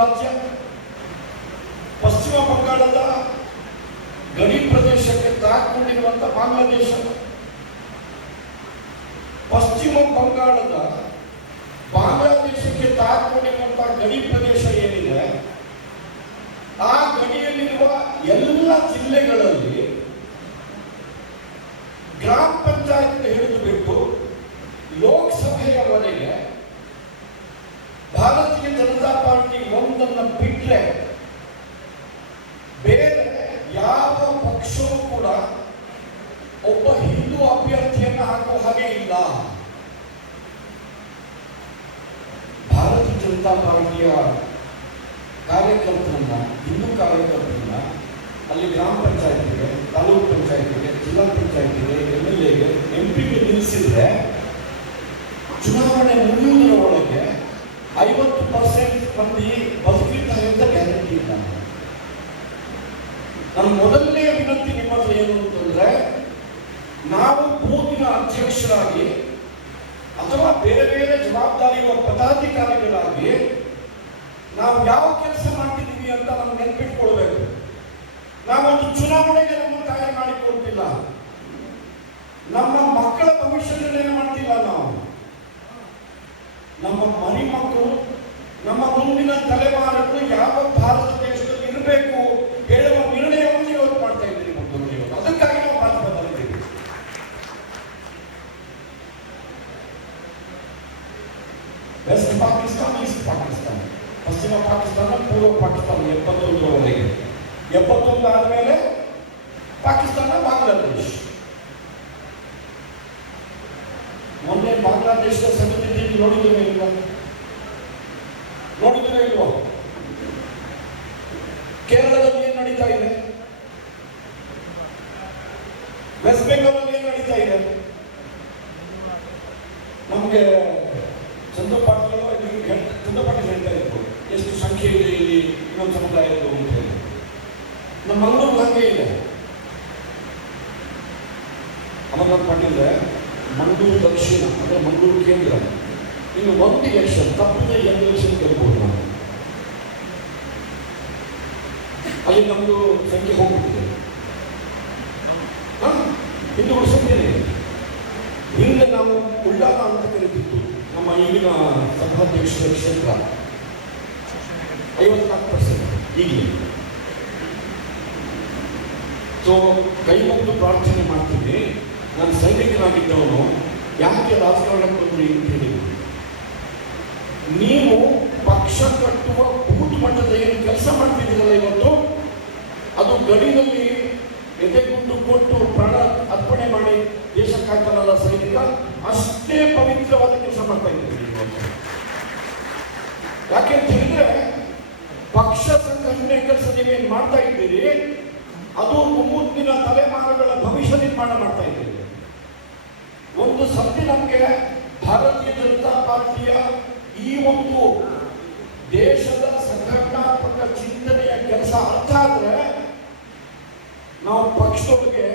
ರಾಜ್ಯ. ಪಶ್ಚಿಮ ಬಂಗಾಳದ ಗಡಿ ಪ್ರದೇಶಕ್ಕೆ ತಾಕೊಂಡಿರುವಂತಹ ಬಾಂಗ್ಲಾದೇಶ, ಪಶ್ಚಿಮ ಬಂಗಾಳದ ಬಾಂಗ್ಲಾದೇಶಕ್ಕೆ ತಾಕೊಂಡಿರುವಂತಹ ಗಡಿ ಪ್ರದೇಶ ಏನಿದೆ, ಆ ಗಡಿಯಲ್ಲಿರುವ ಎಲ್ಲ ಜಿಲ್ಲೆಗಳಲ್ಲಿ ಗ್ರಾಮ ಪಂಚಾಯತ್ ಹಿಡಿದು ಬಿಟ್ಟು ಲೋಕಸಭೆಯವರೆಗೆ ಭಾರತೀಯ ಜನತಾ ಪಾರ್ಟಿ ಒಂದನ್ನು ಬಿಟ್ಟರೆ ಬೇರೆ ಯಾವ ಪಕ್ಷವೂ ಕೂಡ ಒಬ್ಬ ಹಿಂದೂ ಅಭ್ಯರ್ಥಿಯನ್ನು ಹಾಕುವ ಹಾಗೆ ಇಲ್ಲ. ಭಾರತೀಯ ಜನತಾ ಪಾರ್ಟಿಯ ಕಾರ್ಯಕರ್ತರನ್ನ, ಹಿಂದೂ ಕಾರ್ಯಕರ್ತರನ್ನ ಅಲ್ಲಿ ಗ್ರಾಮ ಪಂಚಾಯತ್ಗೆ, ತಾಲೂಕು ಪಂಚಾಯತ್ಗೆ, ಜಿಲ್ಲಾ ಪಂಚಾಯತ್ಗೆ, MLAಗೆ, MP ಗೆ ನಿಲ್ಲಿಸಿದ್ರೆ ಚುನಾವಣೆ ಮುಗಿಯುವುದರ ಒಳಗೆ 50% ಮಂದಿ ಬದುಕಿರ್ತಾರೆ ಅಂತ ಗ್ಯಾರಂಟಿ ಇಲ್ಲ. ನನ್ನ ಮೊದಲನೇ ವಿನಂತಿ ನಿಮ್ಮ ಹತ್ರ ಏನು ಅಂತಂದ್ರೆ, ನಾವು ಬೂತಿನ ಅಧ್ಯಕ್ಷರಾಗಿ ಅಥವಾ ಬೇರೆ ಬೇರೆ ಜವಾಬ್ದಾರಿಯುವ ಪದಾಧಿಕಾರಿಗಳಾಗಿ ನಾವು ಯಾವ ಕೆಲಸ ಮಾಡ್ತಿದ್ದೀವಿ ಅಂತ ನಮ್ಗೆ ನೆನಪಿಟ್ಕೊಳ್ಬೇಕು. ನಾವೊಂದು ಚುನಾವಣೆಗೆ ನಮ್ಮನ್ನು ತಯಾರಿ ಮಾಡಿಕೊಳ್ತಿಲ್ಲ, ನಮ್ಮ ಮಕ್ಕಳ ಭವಿಷ್ಯ ನಿರ್ಣಯ ಮಾಡ್ತಿಲ್ಲ. ನಾವು ನಮ್ಮ ಮರಿ ಮಕ್ಕಳು, ನಮ್ಮ ಮುಂದಿನ ತಲೆಮಾರುಗಳು ಯಾವ ಭಾರತ ದೇಶದಲ್ಲಿ ಇರಬೇಕು ಹೇಳುವ ನಿರ್ಣಯವನ್ನು ಇವತ್ತು ಮಾಡ್ತಾ ಇದ್ದೀರಿ ಮಕ್ಕಳು. ಅದಕ್ಕಾಗಿ ನಾವು ಭಾರತದಲ್ಲಿದ್ದೀವಿ. ವೆಸ್ಟ್ ಪಾಕಿಸ್ತಾನ, ಈಸ್ಟ್ ಪಾಕಿಸ್ತಾನ, ಪಶ್ಚಿಮ ಪಾಕಿಸ್ತಾನ, ಪೂರ್ವ ಪಾಕಿಸ್ತಾನ 71ರವರೆಗೆ. 71 ಆದ್ಮೇಲೆ ಪಾಕಿಸ್ತಾನ, ಬಾಂಗ್ಲಾದೇಶ್. ಮೊನ್ನೆ ಬಾಂಗ್ಲಾದೇಶದ ಸಂಗತಿ ನೋಡಿದ್ರೆ ಇಲ್ವಾ? ಕೇರಳದಲ್ಲಿ ಏನ್ ನಡೀತಾ ಇದೆ? ವೆಸ್ಟ್ ಬೆಂಗಾಲ್ ಏನ್ ನಡೀತಾ ಇದೆ? ನಮ್ಗೆ ಚಂದ್ರ ಪಾಟೀಲ್ ಹೇಳ್ತಾ ಇದ್ರು ಎಷ್ಟು ಸಂಖ್ಯೆ ಇದೆ ಇಲ್ಲಿ ಇನ್ನೊಂದು ಸಮುದಾಯದ್ದು ಅಂತ ಹೇಳಿ. ನಮ್ಮ ಮಂಗಳೂರು ಹಂಗೆ ಇದೆ. ಅಮರನಾಥ್ ಪಾಟೀಲ್ ಮಂಗಳೂರು ದಕ್ಷಿಣ ಅಂದ್ರೆ ಮಂಗಳೂರು ಕೇಂದ್ರ ಇನ್ನು ಒಂದು ಎಲೆಕ್ಷನ್ ತಪ್ಪದೆ 2 ಎಲೆಕ್ಷನ್ ಗೆಲ್ಬಹುದು. ನಾವು ಅಲ್ಲಿ ನಮ್ದು ಸಂಖ್ಯೆ ಹೋಗ್ಬಿಟ್ಟಿದೆ. ಹಿಂದೂಗಳು ಸಂಖ್ಯೆ ಹಿಂದೆ ನಾವು ಉಳ್ಳಾಲ ಅಂತ ಕರೀತಿತ್ತು. ನಮ್ಮ ಈಗಿನ ಸಭಾಧ್ಯಕ್ಷರ ಕ್ಷೇತ್ರ 54% ಈಗಲೇ. ಸೊ ಕೈ ಮುಗಿದು ಪ್ರಾರ್ಥನೆ ಮಾಡ್ತೀನಿ, ನಾನು ಸೈನಿಕನಾಗಿದ್ದವನು ಯಾಕೆ ರಾಜಕಾರಣಕ್ಕೆ ಬಂದ್ರಿ ಅಂತ ಹೇಳಿದ್ರು. ನೀವು ಪಕ್ಷ ಕಟ್ಟುವ ಬೂತ್ ಮಟ್ಟದ ಏನು ಕೆಲಸ ಮಾಡ್ತಿದ್ದೀರಲ್ಲ ಇವತ್ತು, ಅದು ಗಡಿಯಲ್ಲಿ ಎದೆಗುಂಡು ಕೊಟ್ಟು ಪ್ರಾಣ ಅರ್ಪಣೆ ಮಾಡಿ ದೇಶ ಕಾಯ್ತಾನಲ್ಲ ಸೈನಿಕ, ಅಷ್ಟೇ ಪವಿತ್ರವಾದ ಕೆಲಸ ಮಾಡ್ತಾ ಇದ್ದೀರಿ ಇವತ್ತು. ಯಾಕೆ ಅಂತ ಹೇಳಿದ್ರೆ ಪಕ್ಷ ಸಂಘಟನೆ ಕೆಲಸ ನೀವೇನು ಮಾಡ್ತಾ ಇದ್ದೀರಿ, ಅದು ಮುಂದಿನ ತಲೆಮಾರುಗಳ ಭವಿಷ್ಯ ನಿರ್ಮಾಣ ಮಾಡ್ತಾ ಇದ್ದೀರಿ. ಒಂದು ಸತ್ಯ ನಮಗೆ ಭಾರತೀಯ ಜನತಾ ಪಾರ್ಟಿಯ ಈ ಒಂದು ದೇಶದ ಸಂಘಟನಾತ್ಮಕ ಚಿಂತನೆಯ ಕೆಲಸ ಅರ್ಥ ಆದ್ರೆ, ನಾವು ಪಕ್ಷದೊಳಗೆ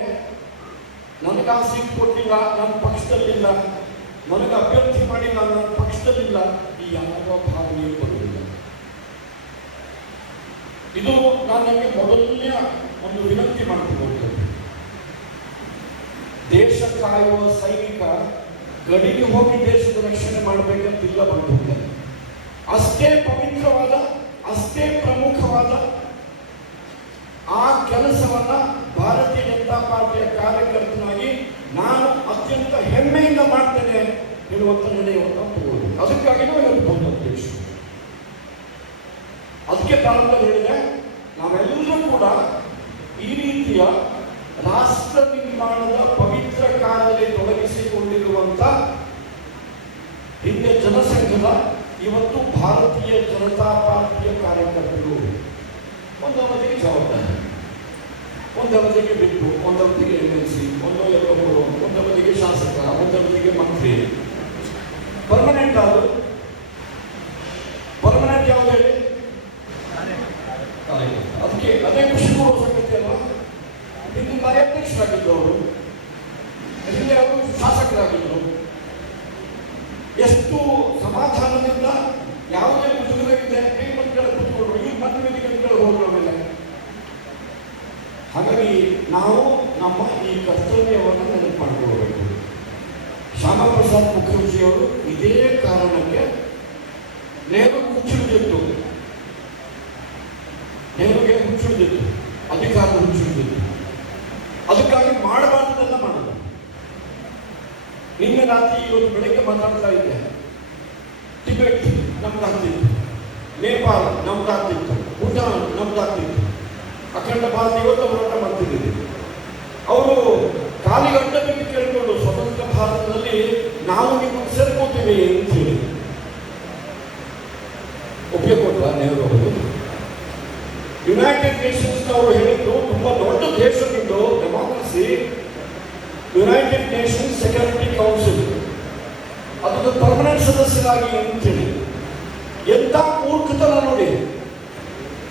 ನನಗೆ ಆ ಸೀಟ್ ಕೊಟ್ಟಿಲ್ಲ, ನನ್ನ ಪಕ್ಷದಲ್ಲಿಲ್ಲ, ನನಗೆ ಅಭ್ಯರ್ಥಿ ಮಾಡಿಲ್ಲ, ನನ್ನ ಪಕ್ಷದಲ್ಲಿಲ್ಲ, ಈ ಯಾವ ಭಾವನೆಯೂ ಬರುವುದಿಲ್ಲ. ಇದು ನಾನು ನನಗೆ ಮೊದಲನೇ ಒಂದು ವಿನಂತಿ ಮಾಡ್ತಿದ್ದೇನೆ. ದೇಶ ಕಾಯುವ ಸೈನಿಕ ಗಡಿಗೆ ಹೋಗಿ ದೇಶದ ರಕ್ಷಣೆ ಮಾಡಬೇಕಂತಿಲ್ಲ ಬಂದ. ಅಷ್ಟೇ ಪವಿತ್ರವಾದ, ಅಷ್ಟೇ ಪ್ರಮುಖವಾದ ಆ ಕೆಲಸವನ್ನ ಭಾರತೀಯ ಜನತಾ ಪಾರ್ಟಿಯ ಕಾರ್ಯಕರ್ತನಾಗಿ ನಾನು ಅತ್ಯಂತ ಹೆಮ್ಮೆಯಿಂದ ಮಾಡ್ತೇನೆ ಹೇಳುವಂತ ನಿರ್ಣಯವನ್ನು ತಗೊಳ್ಳುವುದು. ಅದಕ್ಕಾಗಿ ನಾವು ಹೇಳ್ಬೋದು ಅಧ್ಯಕ್ಷ. ಅದಕ್ಕೆ ಪ್ರಾರಂಭ ಹೇಳಿದೆ, ನಾವೆಲ್ಲರೂ ಕೂಡ ಈ ರೀತಿಯ ರಾಷ್ಟ್ರ ನಿರ್ಮಾಣದ ಪವಿತ್ರ ಕಾರ್ಯದಲ್ಲಿ ತೊಡಗಿಸಿಕೊಂಡಿರುವಂತ ಹಿಂದೆ ಜನಸಂಘದ, ಇವತ್ತು ಭಾರತೀಯ ಜನತಾ ಪಾರ್ಟಿಯ ಕಾರ್ಯಕರ್ತರು ಒಂದು ಅವಧಿಗೆ ಜವಾಬ್ದಾರಿ, ಒಂದು ಅವಧಿಗೆ ಬಿಟ್ಟು, ಒಂದು ಅವಧಿಗೆ MLC, ಒಂದು ಅವಧಿಗೆ ಶಾಸಕ, ಒಂದು ಅವಧಿಗೆ ಮಂತ್ರಿ, ಪರ್ಮನೆಂಟ್ ಆದರು. ಪರ್ಮನೆಂಟ್ ಯಾವುದು ಹೇಳಿ? ಅದಕ್ಕೆ ಅದೇ ಖುಷಿ ಕೊಡುವ ಸಂಗತಿ ಅಲ್ಲ. ಹಿಂದೆ ಅಧ್ಯಕ್ಷರಾಗಿದ್ದವರು, ಹಿಂದೆ ಅವರು ಶಾಸಕರಾಗಿದ್ದರು. ಎಷ್ಟು ಸಮಾಧಾನದಿಂದ ಯಾವುದೇ ಮುಜುಗರವಿದೆ ಕೈ ಮಂದಿಗಳ ಕೂತ್ಕೊಂಡು ಹಾಗಾಗಿ ನಾವು ನಮ್ಮ ಈ ಕರ್ತವ್ಯವನ್ನು ನೆನಪು ಮಾಡಿಕೊಳ್ಬೇಕು. ಶ್ಯಾಮಪ್ರಸಾದ್ ಮುಖರ್ಜಿಯವರು ಇದೇ ಕಾರಣಕ್ಕೆ ನೆಹರು ಹುಚ್ಚಿಡಿದಿತ್ತು, ನೆಹರುಗೆ ಹುಚ್ಚಿಡಿದಿತ್ತು, ಅಧಿಕಾರ ಹುಚ್ಚಿಡಿದಿತ್ತು. ಅದಕ್ಕಾಗಿ ಮಾಡಬಾರ್ದೆಲ್ಲ ಮಾಡೋದು. ನಿನ್ನೆ ರಾತ್ರಿ ಇವತ್ತು ಬೆಳಗ್ಗೆ ಮಾತಾಡ್ತಾ ಇದ್ದೆ, ಟಿಬೆಟ್ ನಮ್ದಾಗ್ತಿತ್ತು, ನೇಪಾಳ ನಮ್ದಾಗ್ತಿತ್ತು, ಭೂಟಾನ್ ನಮ್ದಾಗ್ತಿತ್ತು, ಅಖಂಡ ಭಾರತ ಇವತ್ತು ಹೋರಾಟ ಮಾಡ್ತಿದ್ದೀವಿ. ಅವರು ಕಾಲಿಗೆ ಅಡ್ಡ ಬಿದ್ದು ಕೇಳಿಕೊಂಡು ಸ್ವತಂತ್ರ ಭಾರತದಲ್ಲಿ ನಾವು ನಿಮಗೆ ಸೇರ್ಕೋತೀವಿ ಅಂತ ಹೇಳಿ ಒಪ್ಪಿಗೆ ಕೊಟ್ಟ ನೆಹರು ಅವರು. ಯುನೈಟೆಡ್ ನೇಷನ್ಸ್ ಅವರು ಹೇಳಿದ್ರು, ತುಂಬಾ ದೊಡ್ಡ ದೇಶವಿದ್ದು democracy, United Nations Security Council ಅದಕ್ಕೆ ಪರ್ಮನೆಂಟ್ ಸದಸ್ಯರಾಗಿ ಅಂತೇಳಿ. ಎಂತ ಮೂರ್ಖತನ ನೋಡಿ.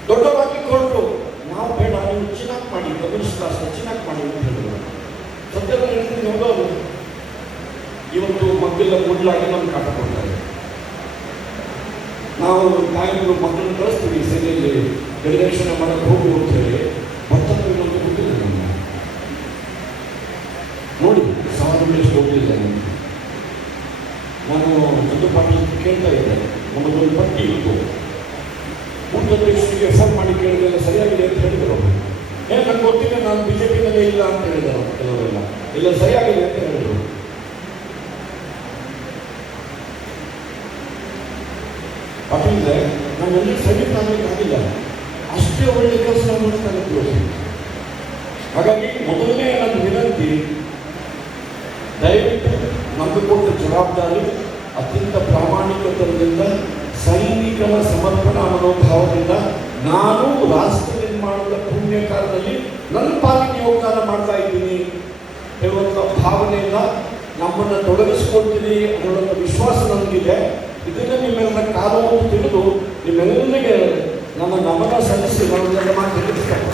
ದೊಡ್ಡವಾಗಿ ಕೊಟ್ಟು ನಾವು ಬೇಡ, ನೀವು ಚಿನ್ನಾಕ್ ಮಾಡಿ, ಕಮ್ಯುನಿಸ್ಟ್ ರಾಷ್ಟ್ರ ಚಿನ್ನಾಕ್ ಮಾಡಿ ಅಂತ ಹೇಳಿದ್ರು. ಸದ್ಯದಲ್ಲಿ ಹೇಳ್ತೀನಿ ಹೋದವರು ಇವತ್ತು ಮಕ್ಕಳೆಲ್ಲ ಮುಡ್ಲಾಗಿ ನಮ್ಗೆ ಕಾಟ ಕೊಡ್ತಾರೆ. ನಾವು ತಾಯಿಗಳು ಮಕ್ಕಳನ್ನ ಕಳಿಸ್ತೀವಿ ಸರಿಯಲ್ಲಿ ಡೆಲಿಗೇಷನ್ ಮಾಡಕ್ಕೆ ಹೋಗು ಅಂತ ಹೇಳಿ, ಮತ್ತೊಂದು ಇನ್ನೊಂದು ಗೊತ್ತಿಲ್ಲ ನಮ್ಗೆ. ನೋಡಿ ಸಾವಿರ ಎಷ್ಟು ಹೋಗಲಿಲ್ಲ. ನಾನು ಚಂದ್ರ ಪಾಟೀಲ್ ಕೇಳ್ತಾ ಇದ್ದೆ, ನಮ್ಮದೊಂದು ಪಟ್ಟಿ ಇತ್ತು, ಮುಂದೊಂದು ಫೋನ್ ಮಾಡಿ ಕೇಳಿದ್ರೆ ಸರಿಯಾಗಿದೆ ಅಂತ ಹೇಳಿದರು. ನಂಗೆ ಗೊತ್ತಿಲ್ಲ, ನಾನು ಬಿಜೆಪಿನಲ್ಲೇ ಇಲ್ಲ ಅಂತ ಹೇಳಿದರು ಕೆಲವರೆಲ್ಲ. ಇಲ್ಲ, ಸರಿಯಾಗಿದೆ ಅಂತ ಹೇಳಿದರು. ಪಾಟೀಲ್ರೆ, ನಾನೆಲ್ಲ ಸೈನಿಕ ಆಗಲಿಕ್ಕಾಗಿಲ್ಲ, ಅಷ್ಟೇ ಒಳ್ಳೆ ಕೆಲಸ ಮಾಡ್ತಾಯಿದ್ರು. ಹಾಗಾಗಿ ಮೊದಲನೇ ನನ್ನ ವಿನಂತಿ, ದಯವಿಟ್ಟು ನಮಗೆ ಕೊಟ್ಟ ಜವಾಬ್ದಾರಿ ಅತ್ಯಂತ ಪ್ರಾಮಾಣಿಕತನದಿಂದ, ಸೈನಿಕರ ಸಮರ್ಪಣಾ ಮನೋಭಾವದಿಂದ ನಾನು ರಾಷ್ಟ್ರ ನಿರ್ಮಾಣದ ಪುಣ್ಯ ಕಾಲದಲ್ಲಿ ನನ್ನ ಪಾಲಿಗೆ ಯೋಗದಾನ ಮಾಡ್ತಾ ಇದ್ದೀನಿ ಹೇಳುವಂಥ ಭಾವನೆಯಿಂದ ನಮ್ಮನ್ನು ತೊಡಗಿಸ್ಕೊಳ್ತೀನಿ ಅನ್ನೋಂಥ ವಿಶ್ವಾಸ ನನಗಿದೆ. ಇದನ್ನು ನಿಮ್ಮೆಲ್ಲ ಕಾನೂನು ತಿಳಿದು ನಿಮ್ಮೆಲ್ಲರಿಗೆ ನಮ್ಮ ನಮನ ಸಲ್ಲಿಸಿ ನಾನು ಮಾತು ತಿಳಿಸ್ತಾರೆ.